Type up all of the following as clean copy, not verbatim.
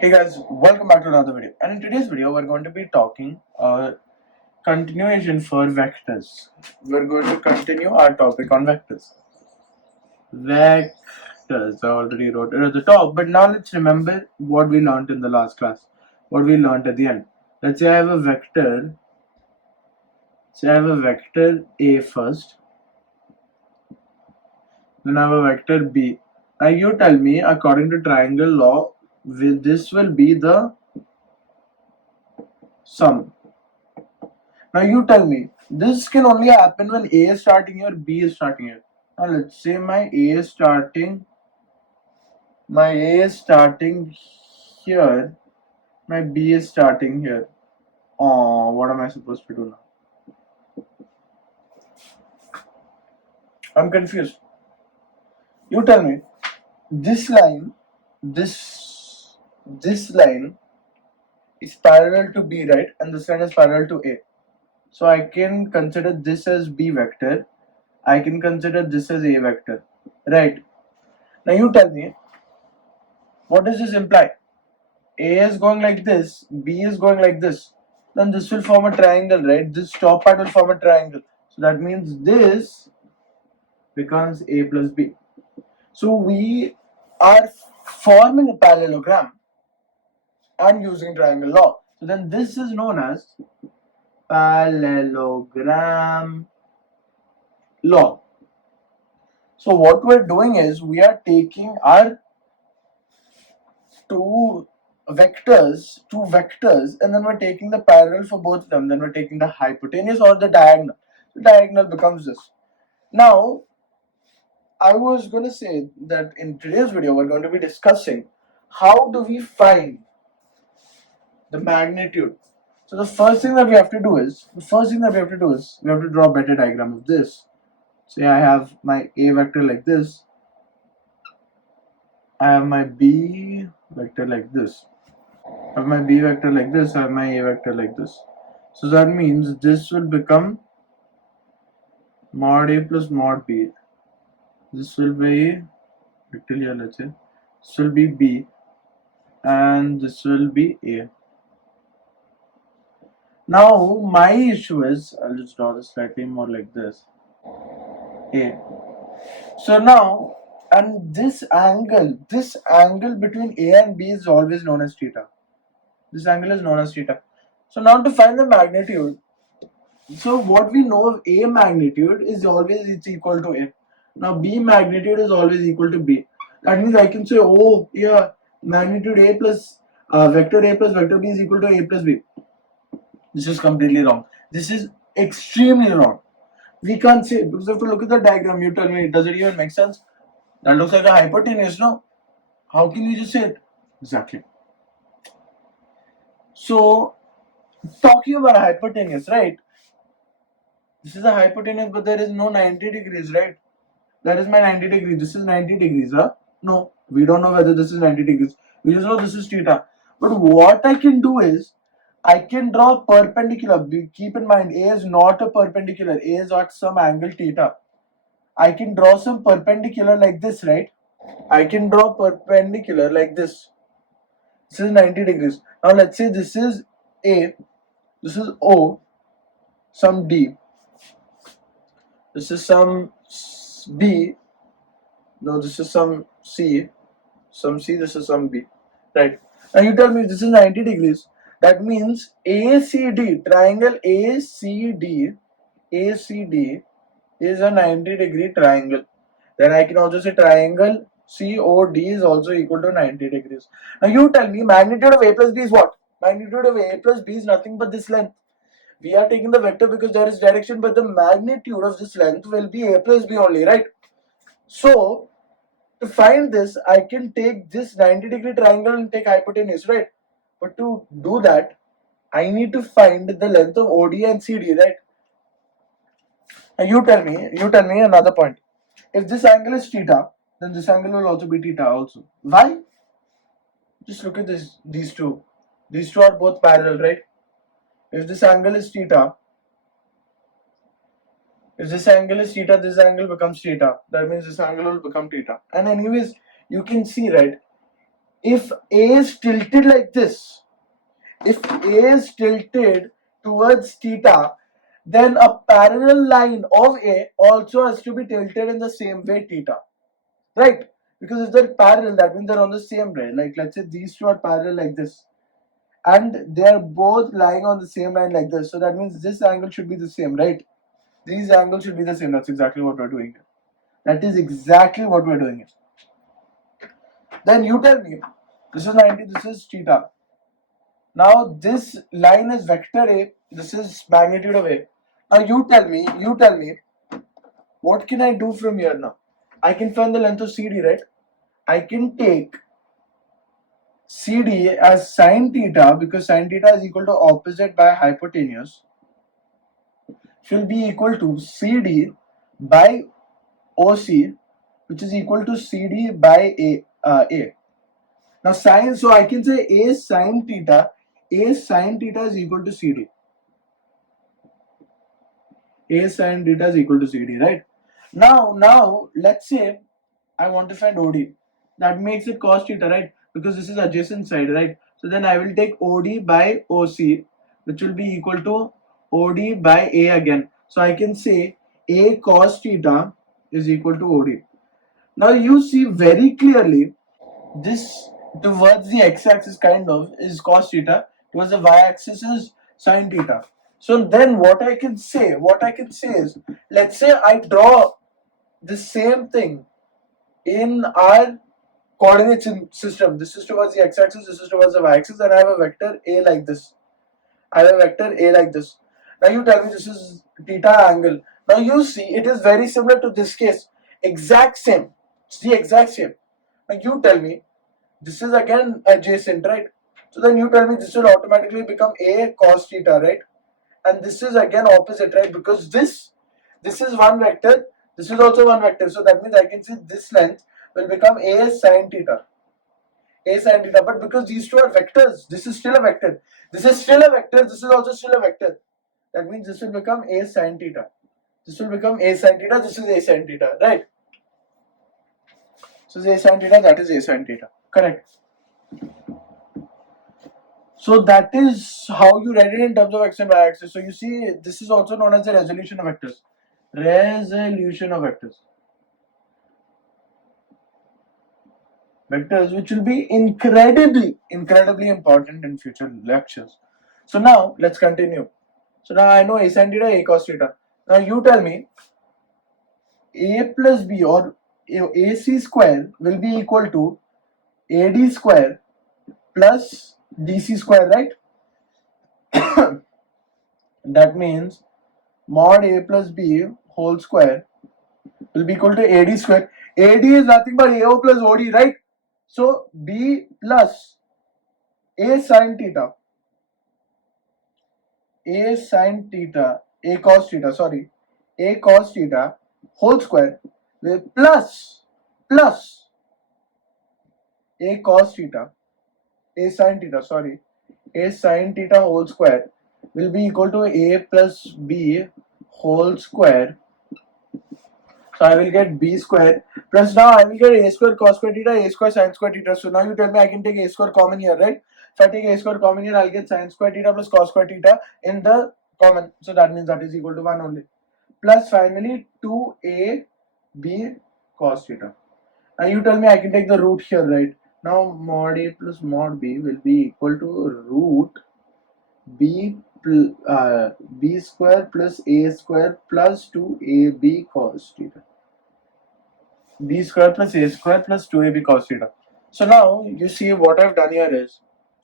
Hey guys, welcome back to another video. And in today's video, we're going to be talking continuation for vectors. We're going to continue our topic on vectors. Vectors, I already wrote it at the top, but now let's remember what we learned in the last class, what we learned at the end. Let's say I have a vector, A first, then I have a vector B. Now you tell me, according to triangle law, this will be the sum. Now you tell me, this can only happen when A is starting here, B is starting here. Now let's say my A is starting here, my B is starting here. Oh, what am I supposed to do now? I'm confused. You tell me, this line is parallel to B, right? And this line is parallel to A. So I can consider this as B vector. I can consider this as A vector, right? Now you tell me, what does this imply? A is going like this, B is going like this. Then this will form a triangle, right? This top part will form a triangle. So that means this becomes A plus B. So we are forming a parallelogram and using triangle law. So then this is known as parallelogram law. So what we're doing is we are taking our two vectors, and then we're taking the parallel for both of them. Then we're taking the hypotenuse or the diagonal. The diagonal becomes this. Now, I was going to say that in today's video, we're going to be discussing how do we find the magnitude. So the first thing that we have to do is we have to draw a better diagram of this. Say I have my A vector like this. I have my B vector like this. I have my B vector like this. I have my A vector like this. So that means this will become mod A plus mod B. This will be vector here, let's say. This will be B and this will be A. Now my issue is, I'll just draw this slightly more like this. A. So now, and this angle between A and B is always known as theta. This angle is known as theta. So now to find the magnitude, so what we know of A magnitude is always it's equal to A. Now B magnitude is always equal to B. That means I can say, oh yeah, magnitude A plus vector A plus vector B is equal to A plus B. This is completely wrong. This is extremely wrong. We can't say, because you have to look at the diagram. You tell me, does it even make sense? That looks like a hypotenuse, no? How can you just say it? Exactly. So, talking about a hypotenuse, right? This is a hypotenuse, but there is no 90 degrees, right? That is my 90 degrees. This is 90 degrees, huh? No, we don't know whether this is 90 degrees. We just know this is theta. But what I can do is, I can draw perpendicular. Keep in mind, A is not a perpendicular. A is at some angle theta. I can draw some perpendicular like this, right? I can draw perpendicular like this. This is 90 degrees. Now let's say this is A, this is O, some D. This is some B. No, this is some C. Some C, this is some B. Right. Now you tell me this is 90 degrees. That means ACD, triangle ACD is a 90 degree triangle. Then I can also say triangle COD is also equal to 90 degrees. Now you tell me magnitude of A plus B is what? Magnitude of A plus B is nothing but this length. We are taking the vector because there is direction, but the magnitude of this length will be A plus B only, right? So to find this, I can take this 90 degree triangle and take hypotenuse, right? But to do that, I need to find the length of OD and CD, right? Now you tell me another point. If this angle is theta, then this angle will also be theta also. Why? Just look at these two. These two are both parallel, right? If this angle is theta, this angle becomes theta. That means this angle will become theta. And anyways, you can see, right? if A is tilted like this, if A is tilted towards theta, then a parallel line of A also has to be tilted in the same way theta, right? Because if they're parallel, that means they're on the same line. Like let's say these two are parallel like this, and they're both lying on the same line like this. So that means this angle should be the same, right? These angles should be the same. That's exactly what we're doing here. That is exactly what we're doing here. Then you tell me, this is 90, this is theta. Now this line is vector A, this is magnitude of A. Now you tell me, what can I do from here now? I can find the length of CD, right? I can take CD as sine theta, because sine theta is equal to opposite by hypotenuse, will be equal to CD by OC, which is equal to CD by A. Now sine, so I can say A sine theta is equal to CD. A sine theta is equal to CD, right? Now let's say I want to find OD. That makes it cos theta, right? Because this is adjacent side, right? So then I will take OD by OC, which will be equal to OD by A again. So I can say A cos theta is equal to OD. Now you see very clearly this towards the x-axis kind of is cos theta, towards the y-axis is sin theta. So then what I can say is, let's say I draw the same thing in our coordinate system. This is towards the x-axis, this is towards the y-axis, and I have a vector A like this. Now you tell me this is theta angle. Now you see it is very similar to this case. Exact same. It's the exact same. Now you tell me this is again adjacent, right? So then you tell me this will automatically become A cos theta, right? And this is again opposite, right? Because this is one vector, this is also one vector. So that means I can see this length will become A sin theta. But because these two are vectors, this is still a vector. This is still a vector, this is also still a vector. That means this will become A sin theta. This will become A sin theta, this is A sin theta, right? So this is A sin theta, that is A sin theta. Correct. So that is how you write it in terms of x and y axis. So you see, this is also known as the resolution of vectors. Resolution of vectors. Vectors which will be incredibly important in future lectures. So now let's continue. So now I know A sin theta, A cos theta. Now you tell me A plus B or AC square will be equal to AD square plus DC square, right? That means mod A plus B whole square will be equal to AD square. AD is nothing but AO plus OD, right? So B plus A sin theta, A sin theta, A cos theta whole square with plus A cos theta, A sin theta whole square will be equal to A plus B whole square. So I will get B square plus now I will get A square cos square theta, A square sin square theta. So now you tell me I can take A square common here, right? If I take A square common here, I'll get sin square theta plus cos square theta in the common. So that means that is equal to 1 only. Plus finally 2AB cos theta. Now you tell me I can take the root here, right? Now mod A plus mod B will be equal to root B square plus A square plus 2AB cos theta. B square plus A square plus 2AB cos theta. So now you see what I've done here is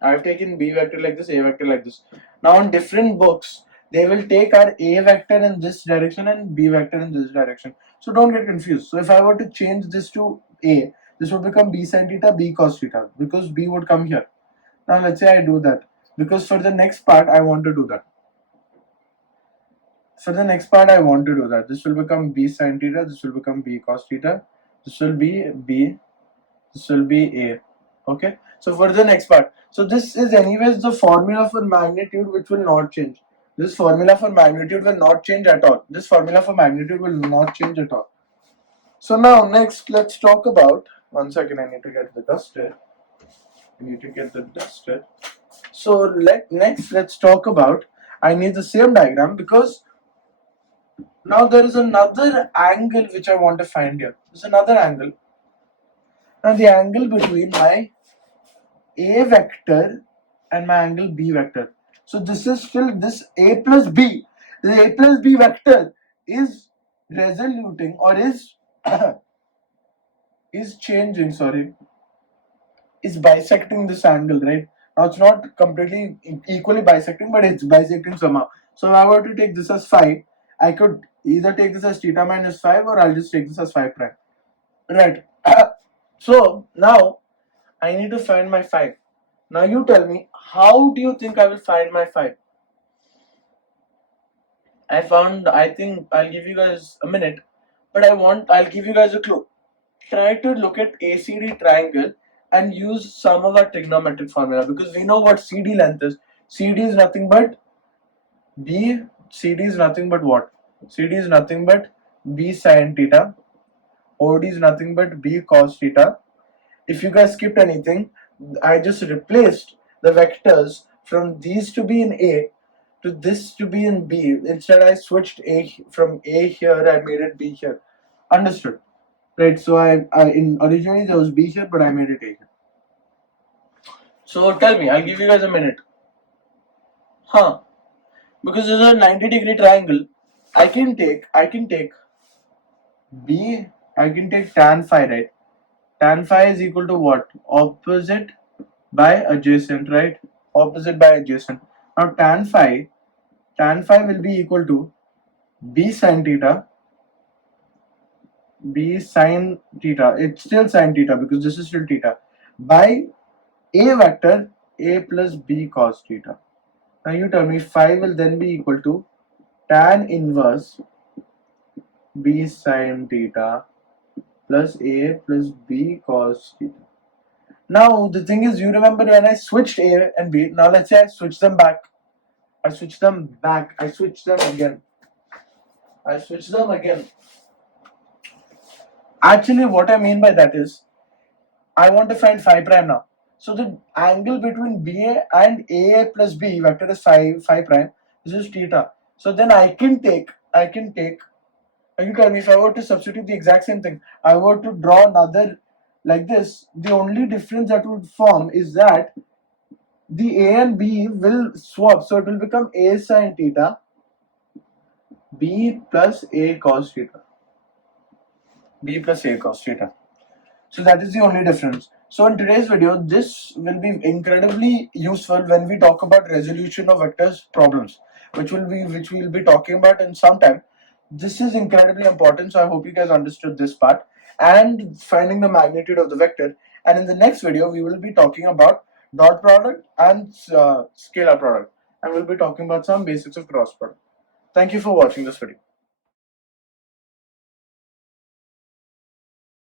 I've taken B vector like this, A vector like this. Now in different books they will take our A vector in this direction and B vector in this direction. So don't get confused. So if I were to change this to A, this would become B sin theta, B cos theta, because B would come here. Now let's say I do that, because for the next part I want to do that. This will become B sin theta, this will become B cos theta, this will be B, this will be A. Okay, so for the next part, so this is anyways the formula for magnitude which will not change. This formula for magnitude will not change at all. So now next let's talk about, one second, I need to get the dust here. I need to get the duster. So let's talk about, I need the same diagram because now there is another angle which I want to find here. There's another angle. Now the angle between my A vector and my angle B vector. So this is still this A plus B. The A plus B vector is resoluting or is is changing, sorry, is bisecting this angle, right? Now it's not completely equally bisecting, but it's bisecting somehow. So if I were to take this as phi, I could either take this as theta minus 5 or I'll just take this as phi prime. Right. So now I need to find my phi. Now you tell me, how do you think I will find my phi? I think I'll give you guys a minute, but I'll give you guys a clue. Try to look at ACD triangle and use some of our trigonometric formula, because we know what CD length is. CD is nothing but B, CD is nothing but what? CD is nothing but B sine theta. OD is nothing but B cos theta. If you guys skipped anything, I just replaced the vectors from these to be in A to this to be in B. Instead, I switched A from A here, I made it B here. Understood? Right, so I in originally there was B here, but I made it A here. So tell me, I'll give you guys a minute. Because this is a 90-degree triangle, I can take B, I can take tan phi, right? Tan phi is equal to what? Opposite by adjacent, right? Opposite by adjacent. Now tan phi will be equal to B sine theta. B sine theta, it's still sine theta because this is still theta, by A vector A plus B cos theta. Now you tell me, phi will then be equal to tan inverse B sine theta plus A plus B cos theta. Now the thing is, you remember when I switched A and B, now let's say I switch them back. I switch them again. Actually, what I mean by that is, I want to find phi prime now. So the angle between BA and AA plus B vector is phi prime. This is theta. So then I can take, you tell me, if I were to substitute the exact same thing, I were to draw another like this, the only difference that would form is that the A and B will swap. So it will become A sin theta, B plus A cos theta. B plus A cos theta. So that is the only difference. So in today's video, this will be incredibly useful when we talk about resolution of vectors problems, which we'll be talking about in some time. This is incredibly important, so I hope you guys understood this part and finding the magnitude of the vector. And in the next video, we will be talking about dot product and scalar product, and we'll be talking about some basics of cross product. Thank you for watching this video.